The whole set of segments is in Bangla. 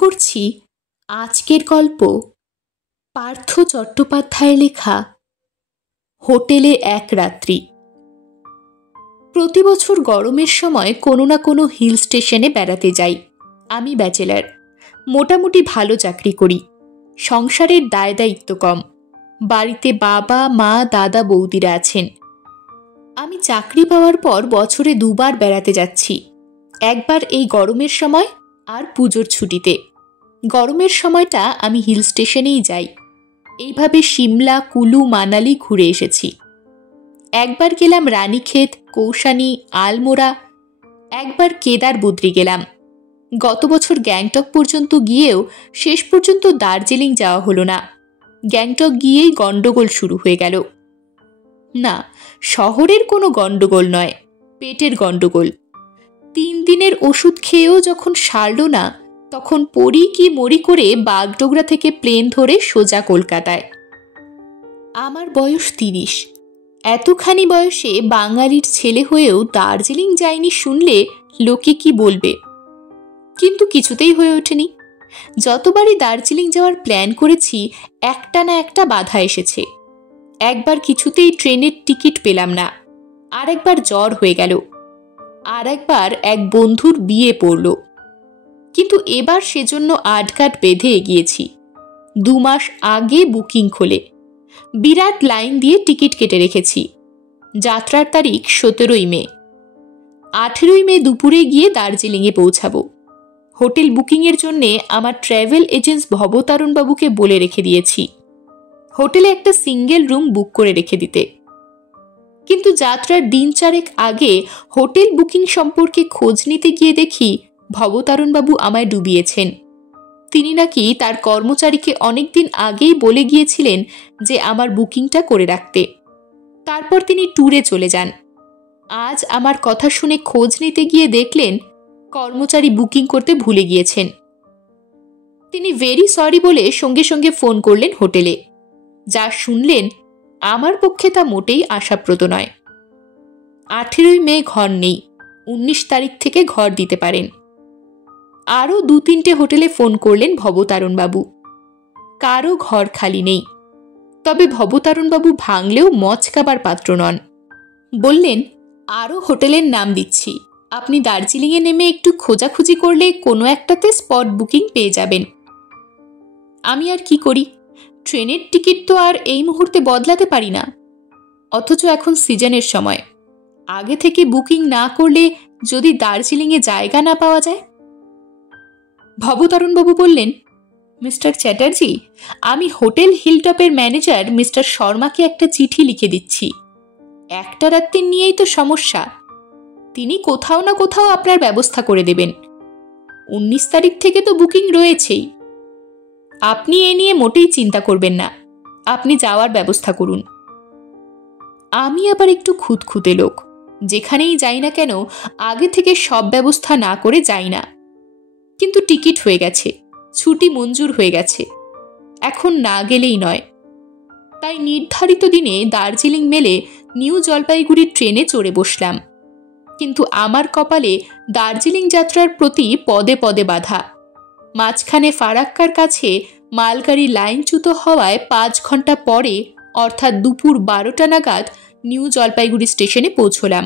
করছি আজকের গল্প পার্থ চট্টোপাধ্যায়ের লেখা হোটেলে এক রাত্রি। প্রতি বছর গরমের সময় কোনো না কোনো হিল স্টেশনে বেড়াতে যাই। আমি ব্যাচেলার, মোটামুটি ভালো চাকরি করি, সংসারের দায় দায়িত্ব কম, বাড়িতে বাবা মা দাদা বৌদিরা আছেন। আমি চাকরি পাওয়ার পর বছরে দুবার বেড়াতে যাচ্ছি, একবার এই গরমের সময় আর পুজোর ছুটিতে। গরমের সময়টা আমি হিল স্টেশনেই যাই। এইভাবে সিমলা, কুলু, মানালি ঘুরে এসেছি। একবার গেলাম রানীক্ষেত, কৌশানি, আলমোড়া, একবার কেদার বদ্রী গেলাম। গত বছর গ্যাংটক পর্যন্ত গিয়েও শেষ পর্যন্ত দার্জিলিং যাওয়া হলো না। গ্যাংটক গিয়েই গন্ডগোল শুরু হয়ে গেল। না, শহরের কোনো গন্ডগোল নয়, পেটের গন্ডগোল। 3 দিনের ওষুধ খেয়েও যখন সারল না, তখন পড়ি কি মরি করে বাগডোগরা থেকে প্লেন ধরে সোজা কলকাতায়। আমার বয়স 30। এতখানি বয়সে বাঙালির ছেলে হয়েও দার্জিলিং যায়নি শুনলে লোকে কি বলবে। কিন্তু কিছুতেই হয়ে ওঠেনি। যতবারই দার্জিলিং যাওয়ার প্ল্যান করেছি, একটা না একটা বাধা এসেছে। একবার কিছুতেই ট্রেনের টিকিট পেলাম না, আর একবার জ্বর হয়ে গেল, আর একবার এক বন্ধুর বিয়ে পড়ল। কিন্তু এবার সেজন্য আটঘাট বেঁধে এগিয়েছি। 2 মাস আগে বুকিং খোলে, বিরাট লাইন দিয়ে টিকিট কেটে রেখেছি। যাত্রার তারিখ 17ই মে। 18ই মে দুপুরে গিয়ে দার্জিলিংয়ে পৌঁছাবো। হোটেল বুকিংয়ের জন্যে আমার ট্র্যাভেল এজেন্ট ভবতারণবাবুকে বলে রেখে দিয়েছি হোটেলে একটা সিঙ্গেল রুম বুক করে রেখে দিতে। কিন্তু যাত্রার দিন 4 আগে হোটেল বুকিং সম্পর্কে খোঁজ নিতে গিয়ে দেখি ভবতারণবাবু আমায় ডুবিয়েছেন। তিনি নাকি তার কর্মচারীকে অনেকদিন আগেই বলে গিয়েছিলেন যে আমার বুকিংটা করে রাখতে। তারপর তিনি ট্যুরে চলে যান। আজ আমার কথা শুনে খোঁজ নিতে গিয়ে দেখলেন কর্মচারী বুকিং করতে ভুলে গিয়েছেন। তিনি ভেরি সরি বলে সঙ্গে সঙ্গে ফোন করলেন হোটেলে। যা শুনলেন আমার পক্ষে তা মোটেই আশাপ্রদ নয়। 18ই মে ঘর নেই, 19 তারিখ থেকে ঘর দিতে পারেন। আরও 2-3টে হোটেলে ফোন করলেন ভবতারণবাবু। কারও ঘর খালি নেই। তবে ভবতারণবাবু ভাঙলেও মচকাবার পাত্র নন। বললেন, আরও হোটেলের নাম দিচ্ছি, আপনি দার্জিলিংয়ে নেমে একটু খোঁজাখুঁজি করলে কোনো একটাতে স্পট বুকিং পেয়ে যাবেন। আমি আর কি করি, ট্রেনের টিকিট তো আর এই মুহূর্তে বদলাতে পারি না। অথচ এখন সিজনের সময়, আগে থেকে বুকিং না করলে যদি দার্জিলিংয়ে জায়গা না পাওয়া যায়। ভবতারণবাবু বললেন, মিস্টার চ্যাটার্জি, আমি হোটেল হিলটপের ম্যানেজার মিস্টার শর্মাকে একটা চিঠি লিখে দিচ্ছি। একটা রাত্রি নিয়েই তো সমস্যা। তিনি কোথাও না কোথাও আপনার ব্যবস্থা করে দেবেন। 19 তারিখ থেকে তো বুকিং রয়েছেই। আপনি এ নিয়ে মোটেই চিন্তা করবেন না, আপনি যাওয়ার ব্যবস্থা করুন। আমি আবার একটু খুঁতখুঁতে লোক, যেখানেই যাই না কেন আগে থেকে সব ব্যবস্থা না করে যাই না। কিন্তু টিকিট হয়ে গেছে, ছুটি মঞ্জুর হয়ে গেছে, এখন না গেলেই নয়। তাই নির্ধারিত দিনে দার্জিলিং মেলে নিউ জলপাইগুড়ির ট্রেনে চড়ে বসলাম। কিন্তু আমার কপালে দার্জিলিং যাত্রার প্রতি পদে পদে বাধা। মাঝখানে ফারাক্কার কাছে মালগাড়ি লাইনচ্যুত হওয়ায় 5 ঘন্টা পরে, অর্থাৎ দুপুর 12টা নাগাদ নিউ জলপাইগুড়ি স্টেশনে পৌঁছলাম।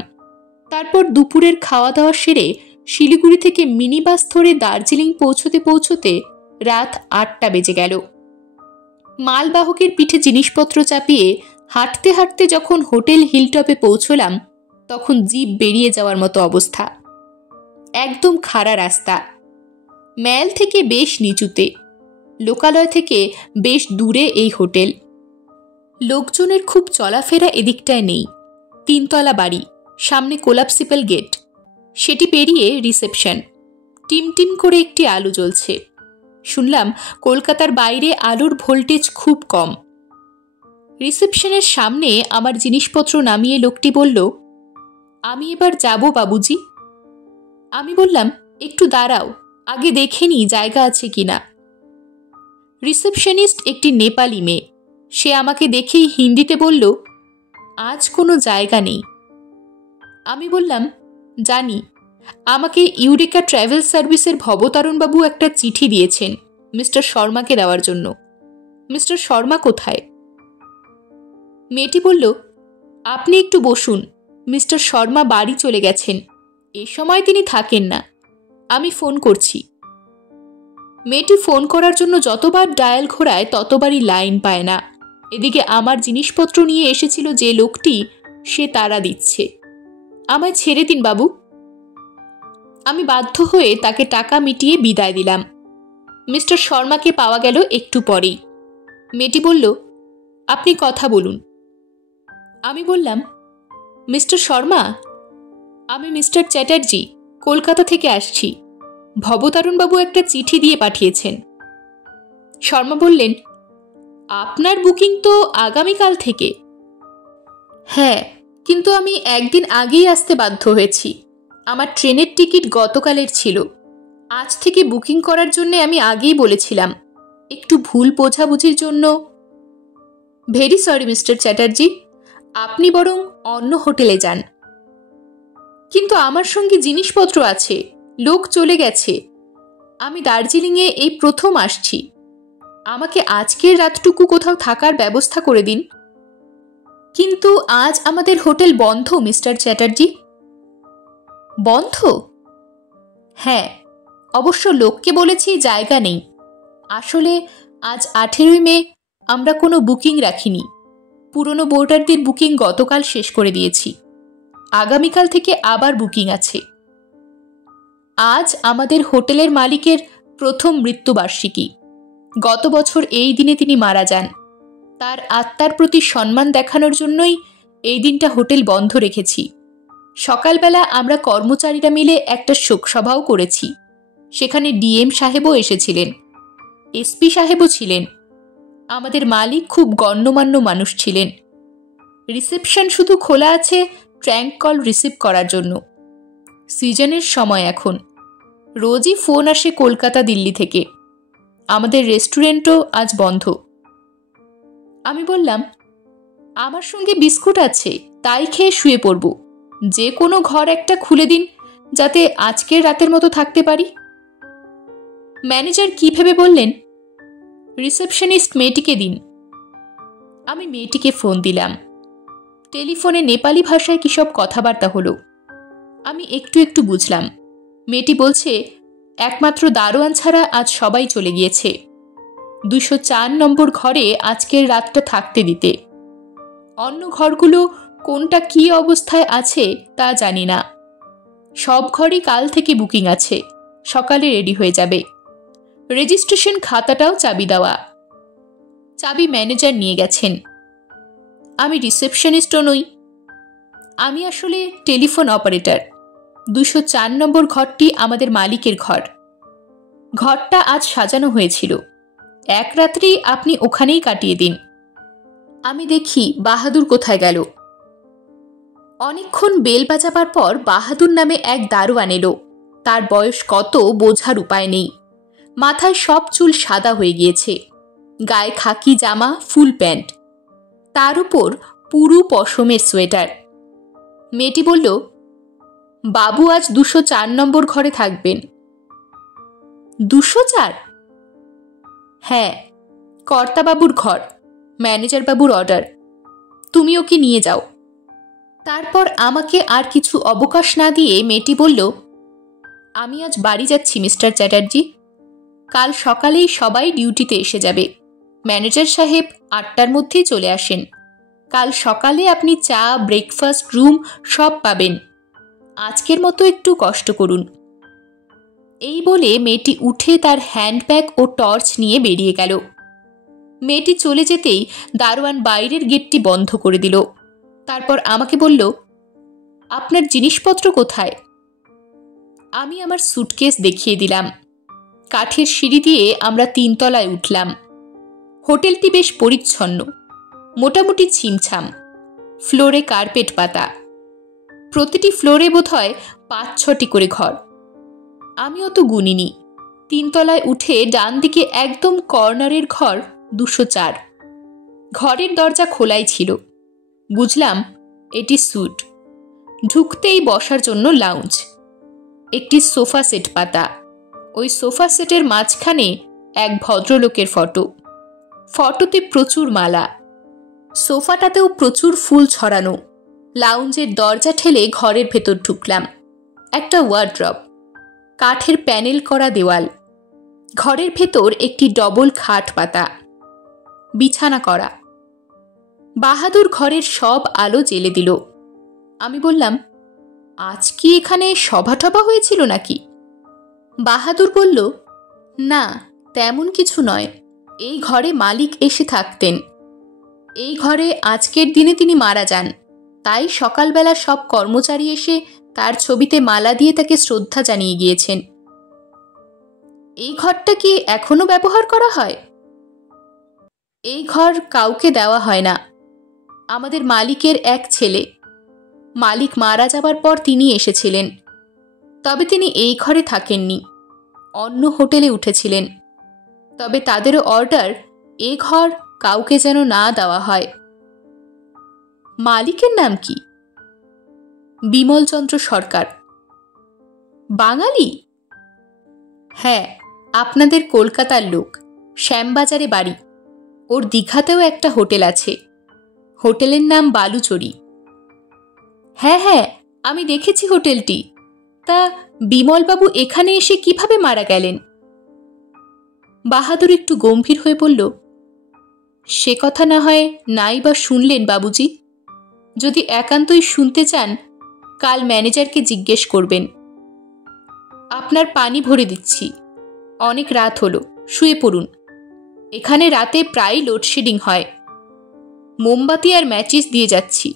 তারপর দুপুরের খাওয়া দাওয়া সেরে শিলিগুড়ি থেকে মিনি বাস ধরে দার্জিলিং পৌঁছতে পৌঁছতে রাত 8টা বেজে গেল। মালবাহকের পিঠে জিনিসপত্র চাপিয়ে হাঁটতে হাঁটতে যখন হোটেল হিলটপে পৌঁছলাম, তখন জিভ বেরিয়ে যাওয়ার মতো অবস্থা। একদম খাড়া রাস্তা, ম্যাল থেকে বেশ নিচুতে, লোকালয় থেকে বেশ দূরে এই হোটেল। লোকজনের খুব চলাফেরা এদিকটায় নেই। 3 তলা বাড়ি, সামনে কোলাপসিবল গেট, সেটি পেরিয়ে রিসেপশন। টিমটিম করে একটি আলো জ্বলছে। শুনলাম কলকাতার বাইরে আলোর ভোল্টেজ খুব কম। রিসেপশনের সামনে আমার জিনিসপত্র নামিয়ে লোকটি বলল, আমি এবার যাব বাবুজি। আমি বললাম, একটু দাঁড়াও, আগে দেখে নি জায়গা আছে কিনা। রিসেপশনিস্ট একটি নেপালি মেয়ে। সে আমাকে দেখেই হিন্দিতে বলল, আজ কোনো জায়গা নেই। আমি বললাম, জানি, আমাকে ইউরেকা ট্রাভেল সার্ভিসের ভবতারণবাবু একটা চিঠি দিয়েছেন মিস্টার শর্মাকে দেওয়ার জন্য। মিস্টার শর্মা কোথায়? মেয়েটি বলল, আপনি একটু বসুন, মিস্টার শর্মা বাড়ি চলে গেছেন, এ সময় তিনি থাকেন না, আমি ফোন করছি। মেয়েটি ফোন করার জন্য যতবার ডায়াল ঘোরায় ততবারই লাইন পায় না। এদিকে আমার জিনিসপত্র নিয়ে এসেছিল যে লোকটি, সে তাড়া দিচ্ছে। আমায় ছেড়ে দিন বাবু। আমি বাধ্য হয়ে তাকে টাকা মিটিয়ে বিদায় দিলাম। মিস্টার শর্মাকে পাওয়া গেল একটু পরেই। মেয়েটি বলল, আপনি কথা বলুন। আমি বললাম, মিস্টার শর্মা, আমি মিস্টার চ্যাটার্জি, কলকাতা থেকে আসছি। ভবতারণবাবু একটা চিঠি দিয়ে পাঠিয়েছেন। শর্মা বললেন, আপনার বুকিং তো আগামীকাল থেকে। হ্যাঁ, কিন্তু আমি একদিন আগেই আসতে বাধ্য হয়েছি। আমার ট্রেনের টিকিট গতকালের ছিল। আজ থেকে বুকিং করার জন্য আমি আগেই বলেছিলাম। একটু ভুল বোঝাবুঝির জন্য ভেরি সরি মিস্টার চ্যাটার্জি, আপনি বরং অন্য হোটেলে যান। কিন্তু আমার সঙ্গে জিনিসপত্র আছে, লোক চলে গেছে। আমি দার্জিলিংয়ে এই প্রথম আসছি। আমাকে আজকের রাতটুকু কোথাও থাকার ব্যবস্থা করে দিন। কিন্তু আজ আমাদের হোটেল বন্ধ মিস্টার চ্যাটার্জি। বন্ধ? হ্যাঁ, অবশ্য লোককে বলেছি জায়গা নেই। আসলে আজ 18 মে, আমরা কোনো বুকিং রাখিনি। পুরনো বোর্ডারদের বুকিং গতকাল শেষ করে দিয়েছি। আগামীকাল থেকে আবার বুকিং আছে। আজ আমাদের হোটেলের মালিকের প্রথম মৃত্যুবার্ষিকী। গত বছর এই দিনে তিনি মারা যান। তার আত্মার প্রতি সম্মান দেখানোর জন্যই এই দিনটা হোটেল বন্ধ রেখেছি। সকালবেলা আমরা কর্মচারীরা মিলে একটা শোকসভাও করেছি। সেখানে ডিএম সাহেবও এসেছিলেন, এসপি সাহেবও ছিলেন। আমাদের মালিক খুব গণ্যমান্য মানুষ ছিলেন। রিসেপশন শুধু খোলা আছে ট্র্যাঙ্ক কল রিসিভ করার জন্য। সিজনের সময় এখন, রোজই ফোন আসে কলকাতা দিল্লি থেকে। আমাদের রেস্টুরেন্টও আজ বন্ধ। আমি বললাম, আমার সঙ্গে বিস্কুট আছে, তাই খেয়ে শুয়ে পড়ব। যে কোনো ঘর একটা খুলে দিন, যাতে আজকের রাতের মতো থাকতে পারি। ম্যানেজার কি ভেবে বললেন, রিসেপশনিস্ট মেয়েটিকে দিন। আমি মেয়েটিকে ফোন দিলাম। টেলিফোনে নেপালি ভাষায় কিসব কথাবার্তা হলো। আমি একটু একটু বুঝলাম। মেয়েটি বলছে, একমাত্র দারোয়ান ছাড়া আজ সবাই চলে গিয়েছে। 204 নম্বর ঘরে আজকের রাতটা থাকতে দিতে। অন্য ঘরগুলো কোনটা কি অবস্থায় আছে তা জানি না। সব ঘরই কাল থেকে বুকিং আছে, সকালে রেডি হয়ে যাবে। রেজিস্ট্রেশন খাতাটাও চাবি দেওয়া। চাবি ম্যানেজার নিয়ে গেছেন। আমি রিসেপশনিস্টও নই, আমি আসলে টেলিফোন অপারেটর। 204 নম্বর ঘরটি আমাদের মালিকের ঘর। ঘরটা আজ সাজানো হয়েছিল। এক রাত্রি আপনি ওখানেই কাটিয়ে দিন। আমি দেখি বাহাদুর কোথায় গেল। অনেকক্ষণ বেল বাজাবার পর বাহাদুর নামে এক দারোয়ান এলো। তার বয়স কত বোঝার উপায় নেই। মাথায় সব চুল সাদা হয়ে গিয়েছে, গায়ে খাকি জামা, ফুল প্যান্ট, তার উপর পুরু পশমের সোয়েটার। মেয়েটি বলল, বাবু আজ 204 নম্বর ঘরে থাকবেন। 204? হ্যাঁ, কর্তাবাবুর ঘর, ম্যানেজার বাবুর অর্ডার। তুমি ওকে নিয়ে যাও। তারপর আমাকে আর কিছু অবকাশ না দিয়ে মেয়েটি বলল, আমি আজ বাড়ি যাচ্ছি মিস্টার চ্যাটার্জি। কাল সকালেই সবাই ডিউটিতে এসে যাবে। ম্যানেজার সাহেব 8টার মধ্যেই চলে আসেন। কাল সকালে আপনি চা, ব্রেকফাস্ট, রুম সব পাবেন। আজকের মতো একটু কষ্ট করুন। এই বলে মেয়েটি উঠে তার হ্যান্ডব্যাগ ও টর্চ নিয়ে বেরিয়ে গেল। মেয়েটি চলে যেতেই দারোয়ান বাইরের গেটটি বন্ধ করে দিল। তারপর আমাকে বলল, আপনার জিনিসপত্র কোথায়? আমি আমার সুটকেস দেখিয়ে দিলাম। কাঠের সিঁড়ি দিয়ে আমরা 3 তলায় উঠলাম। হোটেলটি বেশ পরিচ্ছন্ন, মোটামুটি ছিমছাম। ফ্লোরে কার্পেট পাতা। প্রতিটি ফ্লোরে বোধহয় 5-6টি করে ঘর। আমি অত গুনিনি। 3 তলায় উঠে ডান দিকে একদম কর্নারের ঘর 204। ঘরের দরজা খোলাই ছিল। বুঝলাম এটি স্যুট। ঢুকতেই বসার জন্য লাউঞ্জ। একটি সোফা সেট পাতা। ওই সোফা সেটের মাঝখানে এক ভদ্রলোকের ফটো। ফটোতে প্রচুর মালা, সোফাটাতেও প্রচুর ফুল ছড়ানো। লাউঞ্জের দরজা ঠেলে ঘরের ভেতর ঢুকলাম। একটা ওয়ার্ড্রব, কাঠের প্যানেল করা দেওয়াল, ঘরের ভেতর একটি ডবল খাট পাতা, বিছানা করা। বাহাদুর ঘরের সব আলো জ্বেলে দিল। আমি বললাম, আজ কি এখানে সভা টভা হয়েছিল নাকি? বাহাদুর বলল, না, তেমন কিছু নয়। এই ঘরে মালিক এসে থাকতেন। এই ঘরে আজকের দিনে তিনি মারা যান, তাই সকালবেলা সব কর্মচারী এসে তার ছবিতে মালা দিয়ে তাকে শ্রদ্ধা জানিয়ে গিয়েছেন। এই ঘরটা কি এখনো ব্যবহার করা হয়? এই ঘর কাউকে দেওয়া হয় না। আমাদের মালিকের এক ছেলে, মালিক মারা যাবার পর তিনি এসেছিলেন। তবে তিনি এই ঘরে থাকেননি, অন্য হোটেলে উঠেছিলেন। তবে তাদেরও অর্ডার এ ঘর কাউকে যেন না দেওয়া হয়। মালিকের নাম কি? বিমলচন্দ্র সরকার। বাঙালি? হ্যাঁ, আপনাদের কলকাতার লোক, শ্যামবাজারে বাড়ি। ওর দীঘাতেও একটা হোটেল আছে, হোটেলের নাম বালুচরি। হ্যাঁ হ্যাঁ, আমি দেখেছি হোটেলটি। তা বিমলবাবু এখানে এসে কিভাবে মারা গেলেন? বাহাদুর একটু গম্ভীর হয়ে বলল, সে কথা না হয় নাই বা শুনলেন বাবুজি। যদি একান্তই শুনতে চান, কাল ম্যানেজারকে জিজ্ঞেস করবেন। আপনার পানি ভরে দিচ্ছি, অনেক রাত হলো, শুয়ে পড়ুন। এখানে রাতে প্রায় লোডশেডিং হয়। মোমবাতি আর ম্যাচিস দিয়ে যাচ্ছি।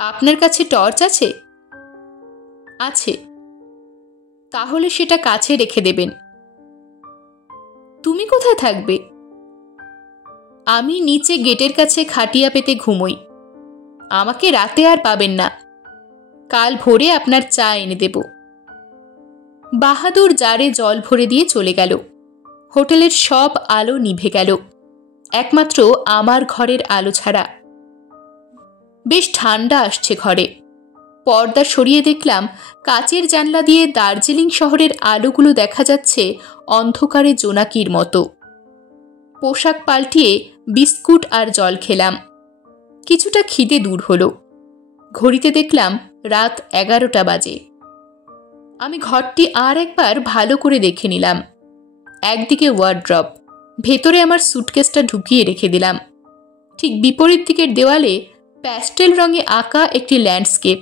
আপনার কাছে টর্চ আছে? আছে। তাহলে সেটা কাছে রেখে দেবেন। তুমি কোথায় থাকবে? আমি নিচে গেটের কাছে খাটিয়া পেতে ঘুমোই। আমাকে রাতে আর পাবেন না। কাল ভোরে আপনার চা এনে দেব। বাহাদুর জারে জল ভরে দিয়ে চলে গেল। হোটেলের সব আলো নিভে গেল, একমাত্র আমার ঘরের আলো ছাড়া। বেশ ঠান্ডা আসছে ঘরে। পর্দা সরিয়ে দেখলাম কাচের জানলা দিয়ে দার্জিলিং শহরের আলোগুলো দেখা যাচ্ছে অন্ধকারে জোনাকির মতো। পোশাক পাল্টিয়ে বিস্কুট আর জল খেলাম। কিছুটা খিদে দূর হলো। ঘড়িতে দেখলাম রাত 11টা বাজে। আমি ঘরটি আর একবার ভালো করে দেখে নিলাম। একদিকে ওয়ার্ড্রব, ভেতরে আমার সুটকেসটা ঢুকিয়ে রেখে দিলাম। ঠিক বিপরীত দিকের দেওয়ালে প্যাস্টেল রঙে আঁকা একটি ল্যান্ডস্কেপ,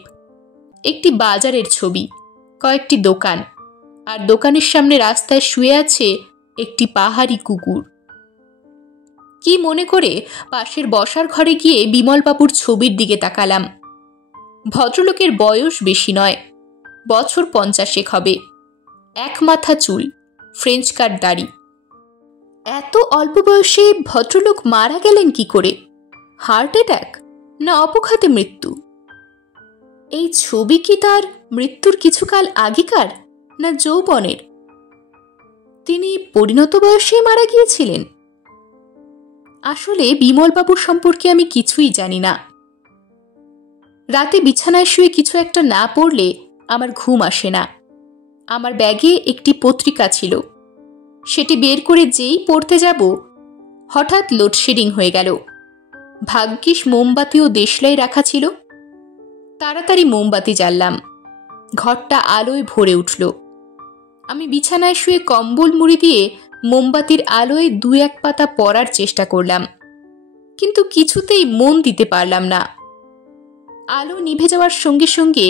একটি বাজারের ছবি, কয়েকটি দোকান, আর দোকানের সামনে রাস্তায় শুয়ে আছে একটি পাহাড়ি কুকুর। কি মনে করে পাশের বসার ঘরে গিয়ে বিমলবাবুর ছবির দিকে তাকালাম। ভদ্রলোকের বয়স বেশি নয়, বছর 50 হবে। এক মাথা চুল, ফ্রেঞ্চ কাট দাড়ি। এত অল্প বয়সে ভদ্রলোক মারা গেলেন কি করে? হার্ট অ্যাটাক না অপঘাতে মৃত্যু? এই ছবি কি তার মৃত্যুর কিছুকাল আগেকার না যৌবনের? তিনি পরিণত বয়সে মারা গিয়েছিলেন? আসলে বিমলবাবুর সম্পর্কে আমি কিছুই জানি না। রাতে বিছানায় শুয়ে কিছু একটা না পড়লে আমার ঘুম আসে না। আমার ব্যাগে একটি পত্রিকা ছিল, সেটি বের করে যেই পড়তে যাব, হঠাৎ লোডশেডিং হয়ে গেল। ভাগ্যিস মোমবাতি ও দেশলাই রাখা ছিল। তাড়াতাড়ি মোমবাতি জ্বাললাম। ঘরটা আলোয় ভরে উঠল। আমি বিছানায় শুয়ে কম্বল মুড়ি দিয়ে মোমবাতির আলোয় 2-1 পাতা পড়ার চেষ্টা করলাম, কিন্তু কিছুতেই মন দিতে পারলাম না। আলো নিভে যাওয়ার সঙ্গে সঙ্গে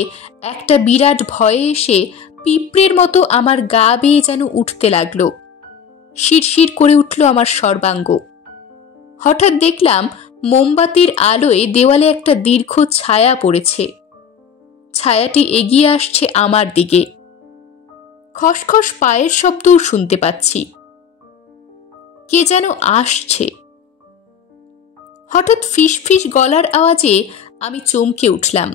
একটা বিরাট ভয়ে এসে পিঁপড়ের মতো আমার গা বেয়ে যেন উঠতে লাগলো। শিরশির করে উঠল আমার সর্বাঙ্গ। হঠাৎ দেখলাম মোমবাতির আলোয় দেওয়ালে একটা দীর্ঘ ছায়া পড়েছে। ছায়াটি এগিয়ে আসছে আমার দিকে। খসখস পায়ের শব্দও শুনতে পাচ্ছি। কে যেন আসছে। হঠাৎ ফিসফিস গলার আওয়াজে আমি চমকে উঠলাম।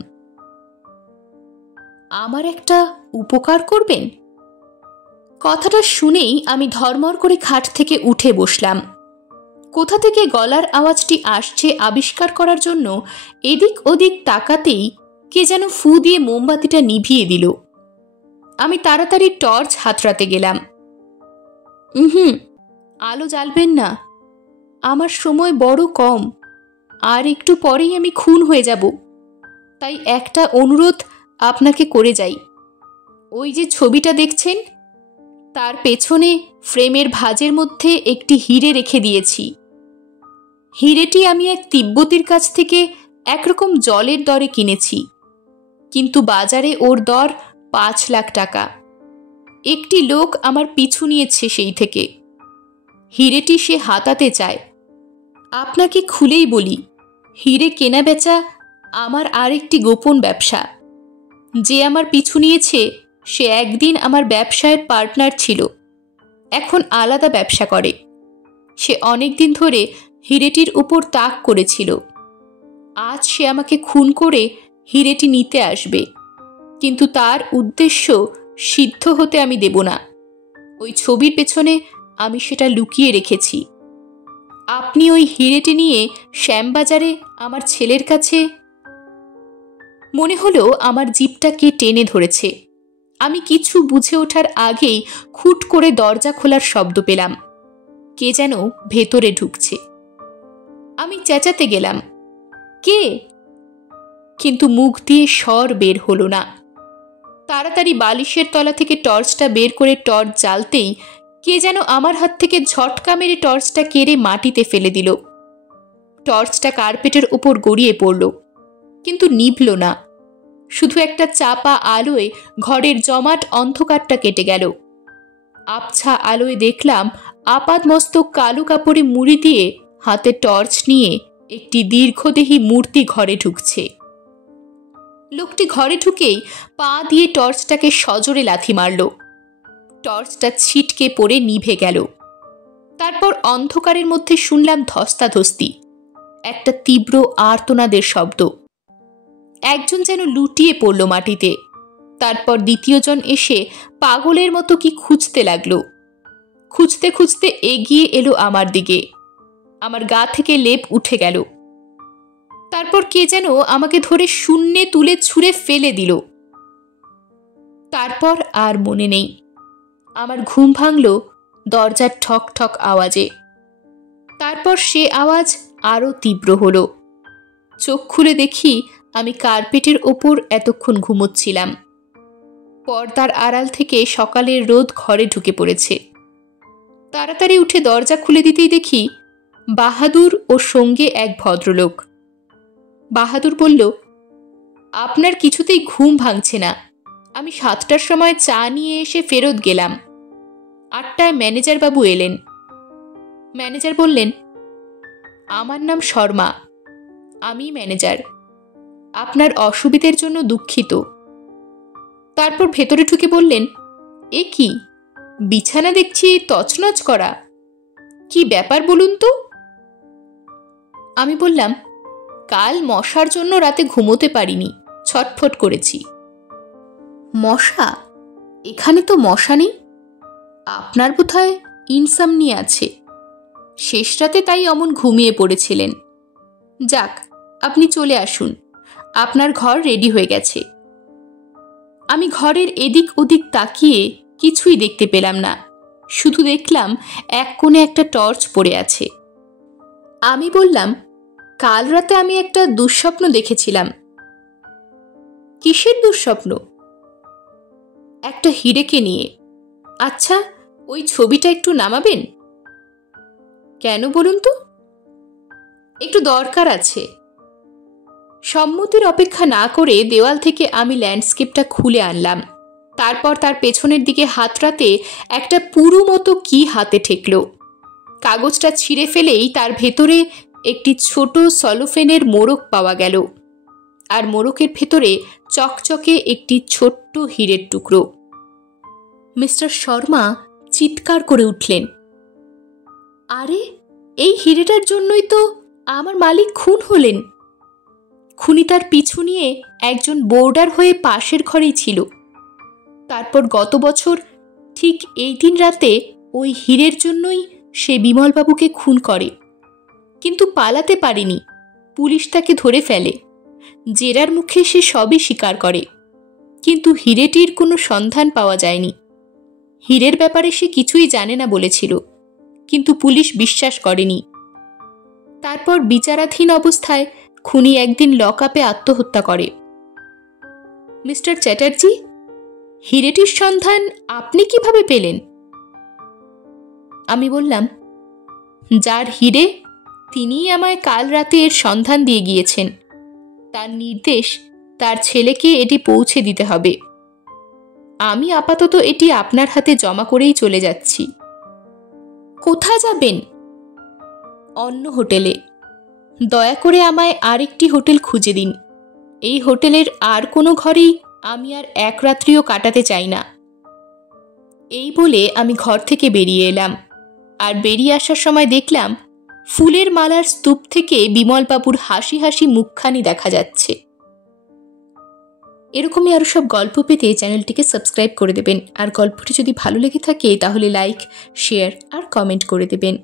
আমার একটা উপকার করবেন? কথাটা শুনেই আমি ধর্মর করে খাট থেকে উঠে বসলাম। কোথা থেকে গলার আওয়াজটি আসছে আবিষ্কার করার জন্য এদিক ওদিক তাকাতেই কে যেন ফু দিয়ে মোমবাতিটা নিভিয়ে দিল। আমি তাড়াতাড়ি টর্চ হাতড়াতে গেলাম। আলো জ্বালবেন না, আমার সময় বড় কম, আর একটু পরেই আমি খুন হয়ে যাব। তাই একটা অনুরোধ আপনাকে করে যাই। ওই যে ছবিটা দেখছেন, তার পেছনে ফ্রেমের ভাঁজের মধ্যে একটি হিরে রেখে দিয়েছি। হিরেটি আমি এক তিব্বতীর কাছ থেকে একরকম জলের দরে কিনেছি, কিন্তু বাজারে ওর দর 5 লাখ টাকা। একটি লোক আমার পিছু নিয়েছে সেই থেকে। হিরেটি সে হাতাতে চায়। আপনাকে খুলেই বলি, হিরে কেনা বেচা আমার আরেকটি গোপন ব্যবসা। যে আমার পিছু নিয়েছে সে একদিন আমার ব্যবসায়ের পার্টনার ছিল, এখন আলাদা ব্যবসা করে। সে অনেক দিন ধরে হিরেটির উপর তাক করেছিল। আজ সে আমাকে খুন করে হিরেটি নিতে আসবে, কিন্তু তার উদ্দেশ্য সিদ্ধ হতে আমি দেব না। ওই ছবির পেছনে আমি সেটা লুকিয়ে রেখেছি। আপনি ওই হিরেটি নিয়ে শ্যামবাজারে আমার ছেলের কাছে। মনে হলো আমার জিভটা কে টেনে ধরেছে। আমি কিছু বুঝে ওঠার আগেই খুট করে দরজা খোলার শব্দ পেলাম। কে যেন ভেতরে ঢুকছে। আমি চেঁচাতে গেলাম, কে? কিন্তু মুখ দিয়ে স্বর বের হলো না। তাড়াতাড়ি বালিশের তলা থেকে টর্চটা বের করে টর্চ জ্বালতেই কে যেন আমার হাত থেকে ঝটকা মেরে টর্চটা কেড়ে মাটিতে ফেলে দিল। টর্চটা কার্পেটের উপর গড়িয়ে পড়ল, কিন্তু নিভল না। শুধু একটা চাপা আলোয় ঘরের জমাট অন্ধকারটা কেটে গেল। আবছা আলোয় দেখলাম আপাদমস্তক কালো কাপড়ে মুড়ি দিয়ে হাতে টর্চ নিয়ে একটি দীর্ঘদেহী মূর্তি ঘরে ঢুকছে। লোকটি ঘরে ঢুকেই পা দিয়ে টর্চটাকে সজোরে লাথি মারল। টর্চটা ছিটকে পড়ে নিভে গেল। তারপর অন্ধকারের মধ্যে শুনলাম ধস্তাধস্তি, একটা তীব্র আর্তনাদের শব্দ। একজন যেন লুটিয়ে পড়ল মাটিতে। তারপর দ্বিতীয়জন এসে পাগলের মতো কি খুঁজতে লাগলো। খুঁজতে খুঁজতে এগিয়ে এলো আমার দিকে। আমার গা থেকে লেপ উঠে গেল। তারপর কে যেন আমাকে ধরে শূন্যে তুলে ছুঁড়ে ফেলে দিল। তারপর আর মনে নেই। আমার ঘুম ভাঙল দরজার ঠক ঠক আওয়াজে। তারপর সে আওয়াজ আরো তীব্র হলো। চোখ খুলে দেখি আমি কার্পেটের ওপর এতক্ষণ ঘুমোচ্ছিলাম। পর্দার আড়াল থেকে সকালের রোদ ঘরে ঢুকে পড়েছে। তাড়াতাড়ি উঠে দরজা খুলে দিতেই দেখি বাহাদুর ও সঙ্গে এক ভদ্রলোক। বাহাদুর বলল, আপনার কিছুতেই ঘুম ভাঙছে না। আমি 7টার সময় চা নিয়ে এসে ফেরত গেলাম। 8টায় ম্যানেজার বাবু এলেন। ম্যানেজার বললেন, আমার নাম শর্মা, আমি ম্যানেজার। আপনার অসুবিধের জন্য দুঃখিত। তারপর ভেতরে ঢুকে বললেন, এ কি বিছানা দেখছি তছনছ করা, কি ব্যাপার বলুন তো? আমি বললাম, কাল মশার জন্য রাতে ঘুমোতে পারিনি, ছটফট করেছি। মশা? এখানে তো মশা নেই। আপনার বোধহয় ইনসামনিয়া আছে, শেষ রাতে তাই অমন ঘুমিয়ে পড়েছিলেন। যাক, আপনি চলে আসুন, আপনার ঘর রেডি হয়ে গেছে। আমি ঘরের এদিক ওদিক তাকিয়ে কিছুই দেখতে পেলাম না। শুধু দেখলাম এক কোণে একটা টর্চ পড়ে আছে। আমি বললাম, কাল রাতে আমি একটা দুঃস্বপ্ন দেখেছিলাম। কিসের দুঃস্বপ্ন? একটা হিরেকে নিয়ে। আচ্ছা, ওই ছবিটা একটু নামাবেন? কেন বলুন তো? একটু দরকার আছে। সম্মতির অপেক্ষা না করে দেওয়াল থেকে আমি ল্যান্ডস্কেপটা খুলে আনলাম। তারপর তার পেছনের দিকে হাতড়াতে একটা পুরু মতো কি হাতে ঠেকল। কাগজটা ছিঁড়ে ফেলেই তার ভেতরে একটি ছোট সলোফেনের মোড়ক পাওয়া গেল, আর মোড়কের ভেতরে চকচকে একটি ছোট্ট হীরের টুকরো। মিস্টার শর্মা চিৎকার করে উঠলেন, আরে, এই হিরেটার জন্যই তো আমার মালিক খুন হলেন। খুনি তার পিছু নিয়ে একজন বোর্ডার হয়ে পাশের ঘরেই ছিল। তারপর গত বছর ঠিক এই দিন রাতে ওই হীরের জন্যই সে বিমলবাবুকে খুন করে, কিন্তু পালাতে পারেনি। পুলিশ তাকে ধরে ফেলে। জেরার মুখে সে সবই স্বীকার করে। কিন্তু হিরেটির কোনো সন্ধান পাওয়া যায়নি। হীরের ব্যাপারে সে কিছুই জানে না বলেছিল, কিন্তু পুলিশ বিশ্বাস করেনি। তারপর বিচারাধীন অবস্থায় খুনি একদিন লকআপে আত্মহত্যা করে। মিস্টার চ্যাটার্জি, হিরেটির সন্ধান আপনি কিভাবে পেলেন? আমি বললাম, যার হিরে তিনিই আমায় কাল রাতে এর সন্ধান দিয়ে গিয়েছেন। তার নির্দেশ তার ছেলেকে এটি পৌঁছে দিতে হবে। আমি আপাতত এটি আপনার হাতে জমা করেই চলে যাচ্ছি। কোথায় যাবেন? অন্য হোটেলে। দয়া করে আমায় আরেকটি হোটেল খুঁজে দিন। এই হোটেলের আর কোনো ঘরেই আমি আর এক রাত্রিও কাটাতে চাই না। এই বলে আমি ঘর থেকে বেরিয়ে এলাম, আর বেরিয়ে আসার সময় দেখলাম ফুলের মালার স্তূপ থেকে বিমলবাবুর হাসি হাসি মুখখানি দেখা যাচ্ছে। এরকমই আরও সব গল্প পেতে চ্যানেলটিকে সাবস্ক্রাইব করে দেবেন, আর গল্পটি যদি ভালো লেগে থাকে তাহলে লাইক, শেয়ার আর কমেন্ট করে দেবেন।